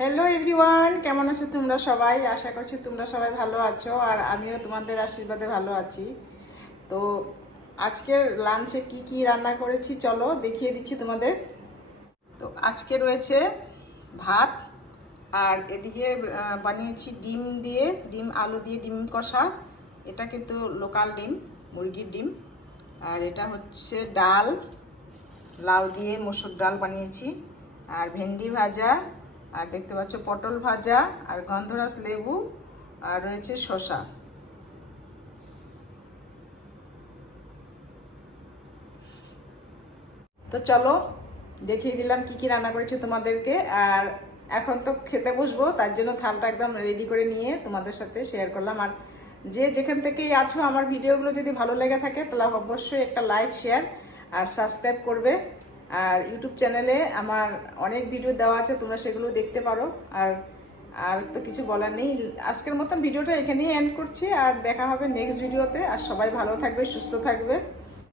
Hello everyone, কেমন আছো তোমরা সবাই? আশা করছি তোমরা সবাই ভালো আছো আর আমিও তোমাদের আশীর্বাদে ভালো আছি। তো আজকের লাঞ্চে কি কি রান্না করেছি চলো দেখিয়ে দিচ্ছি তোমাদের। তো আজকে রয়েছে ভাত, আর এদিকে বানিয়েছি ডিম আলু দিয়ে ডিম কষা। এটা কিন্তু লোকাল ডিম, মুরগির ডিম। আর এটা হচ্ছে ডাল, লাউ দিয়ে মসুর ডাল বানিয়েছি। আর ভেন্ডি ভাজা, আর দেখতে পাচ্ছ পটল ভাজা, আর গন্ধরাজ লেবু, আর রয়েছে শসা। তো চলো দেখিয়ে দিলাম কি কি রান্না করেছি তোমাদেরকে। আর এখন তো খেতে বসবো, তার জন্য থালটা একদম রেডি করে নিয়ে তোমাদের সাথে শেয়ার করলাম। আর যে যেখান থেকেই আছো, আমার ভিডিওগুলো যদি ভালো লেগে থাকে তাহলে অবশ্যই একটা লাইক, শেয়ার আর সাবস্ক্রাইব করবে। আর ইউটিউব চ্যানেলে আমার অনেক ভিডিও দেওয়া আছে, তোমরা সেগুলো দেখতে পারো। আর আর তো কিছু বলার নেই, আজকের মতন ভিডিওটা এখানেই এন্ড করছি। আর দেখা হবে নেক্সট ভিডিওতে। আর সবাই ভালো থাকবে, সুস্থ থাকবে।